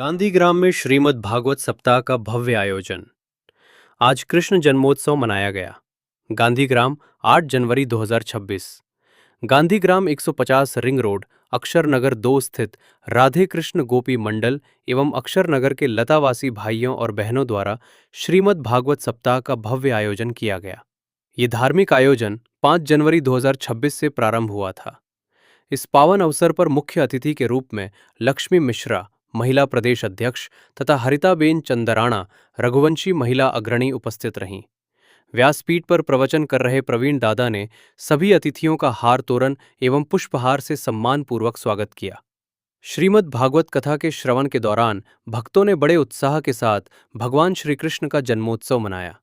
गांधीग्राम में श्रीमद् भागवत सप्ताह का भव्य आयोजन। आज कृष्ण जन्मोत्सव मनाया गया। गांधीग्राम 8 जनवरी 2026। गांधीग्राम 150 रिंग रोड, अक्षर नगर 2 स्थित राधे कृष्ण गोपी मंडल एवं अक्षर नगर के लतावासी भाइयों और बहनों द्वारा श्रीमद् भागवत सप्ताह का भव्य आयोजन किया गया। ये धार्मिक आयोजन 5 जनवरी 2026 से प्रारंभ हुआ था। इस पावन अवसर पर मुख्य अतिथि के रूप में लक्ष्मी मिश्रा, महिला प्रदेश अध्यक्ष, तथा हरिताबेन चंदराणा, रघुवंशी महिला अग्रणी उपस्थित रहीं। व्यासपीठ पर प्रवचन कर रहे प्रवीण दादा ने सभी अतिथियों का हार तोरण एवं पुष्पहार से सम्मानपूर्वक स्वागत किया। श्रीमद् भागवत कथा के श्रवण के दौरान भक्तों ने बड़े उत्साह के साथ भगवान श्री कृष्ण का जन्मोत्सव मनाया।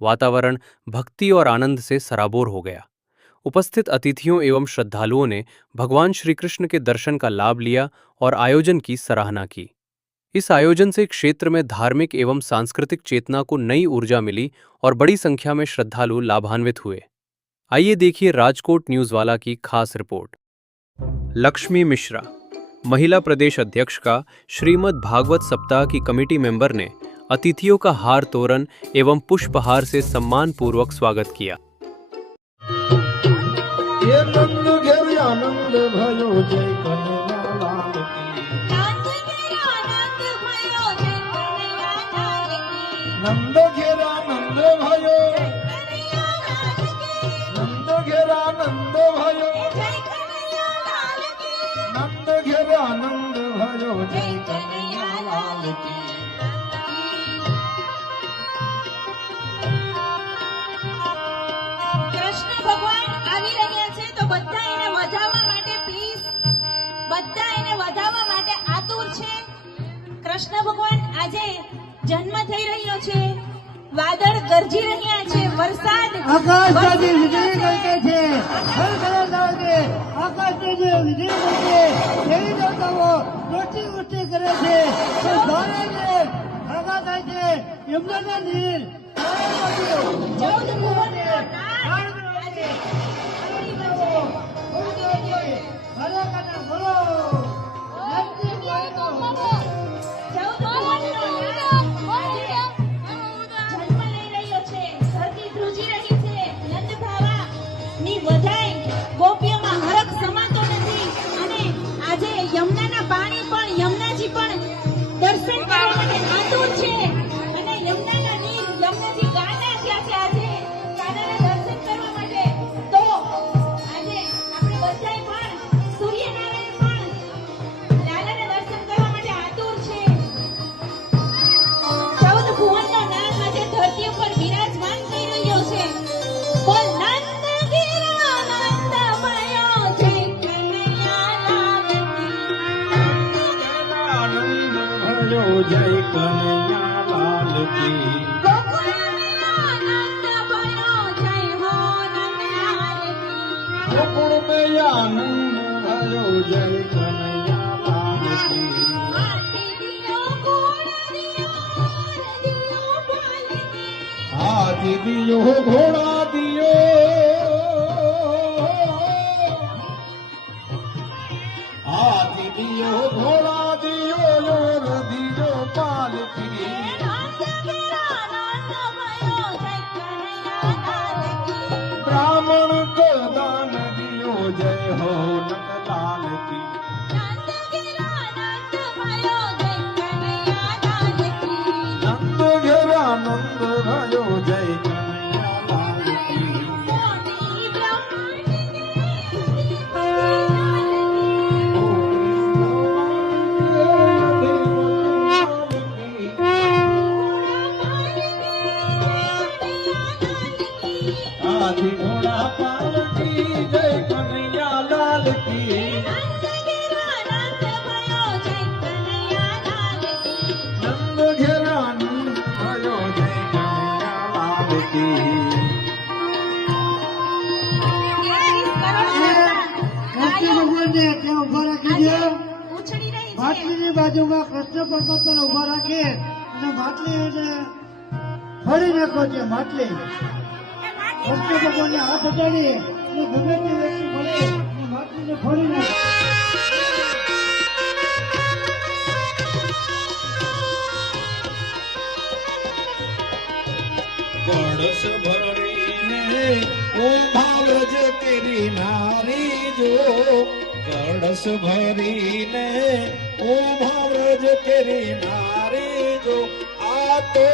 वातावरण भक्ति और आनंद से सराबोर हो गया। उपस्थित अतिथियों एवं श्रद्धालुओं ने भगवान श्री कृष्ण के दर्शन का लाभ लिया और आयोजन की सराहना की। इस आयोजन से क्षेत्र में धार्मिक एवं सांस्कृतिक चेतना को नई ऊर्जा मिली और बड़ी संख्या में श्रद्धालु लाभान्वित हुए। आइए देखिए राजकोट न्यूज वाला की खास रिपोर्ट। लक्ष्मी मिश्रा, महिला प्रदेश अध्यक्ष का श्रीमद् भागवत सप्ताह की कमेटी मेंबर ने अतिथियों का हार तोरण एवं पुष्पहार से सम्मानपूर्वक स्वागत किया। नंद घेर आनंद भयो जय कन्हैया लाल की। नंद घेर आनंद भयो, नंद घेर आनंद भयो, नंद घेर आनंद भयो जय कन्हैया लाल की। कृष्ण भगवान આવી રહ્યા છે તો બધા એને વધાવવા માટે પ્લીઝ, બધા એને વધાવવા માટે આતુર છે। કૃષ્ણ ભગવાન આજે જન્મ થઈ રહ્યો છે, વાદળ ગરજી રહ્યા છે, વરસાદ આકાશમાંથી વીજળી ગરજે છે, ખળખળાટ આકાશથી વીજળી ગરજે, દેવી દેવતાઓ રોટી ઉઠી કરે છે, ધારાને ભેગા થાય છે, યમુનાના નીર 14 ભુવનનો નાથ યમુનાના પાણી પણ યમુનાજી પણ દર્શન કરવા માટે આતુર છે અને યમુનાના નીર યમુનાજી ગાંડા થયા છે આજે ગાંડાના દર્શન કરવા માટે। તો આજે આપણે બધાય પણ સૂર્યનારાયણ પણ લાલાના દર્શન કરવા માટે આતુર છે। 14 ભુવનનો નાથ આજે ધરતી ઉપર વિરાજમાન થઈ રહ્યો છે। બોલ નંદ ગિરા નંદ ભયો જય કનૈયા લાલ કી। આનંદ भयो जय कन्हैया लाल की। गोकुल में आनंद भयो जय कन्हैया लाल की। हाथी दियो घोड़ा दियो, हाथी दियो घोड़ा दियो, योर दियो पालकी। ब्राह्मण को दान दियो जय हो नंदलाल की। नंद घेर आनंद भयो जय कन्हैया लाल की। हाथी घोड़ा पालकी जय कन्हैया लाल की। नंद घेर आनंद भयो जय कन्हैया लाल की। कृष्ण भगवान ने ત્યાં ઉભા રાખી દે। ઉછળી રહી છે। માટલીની બાજુમાં કૃષ્ણ પરમાત્માને ઉભા રાખી અને માટલીને ફોડી નાખો છે। માટલી कृष्ण भगवान ने हाथ अडाड़ी गमे ते व्यक्ति મળે માટલીને ફોડી નાખે। કળશ ભરીને ઊભા વ્રજ તેરી નારી જો કળશ ભરીને ઊભા વ્રજ તેરી નારી જો આ તો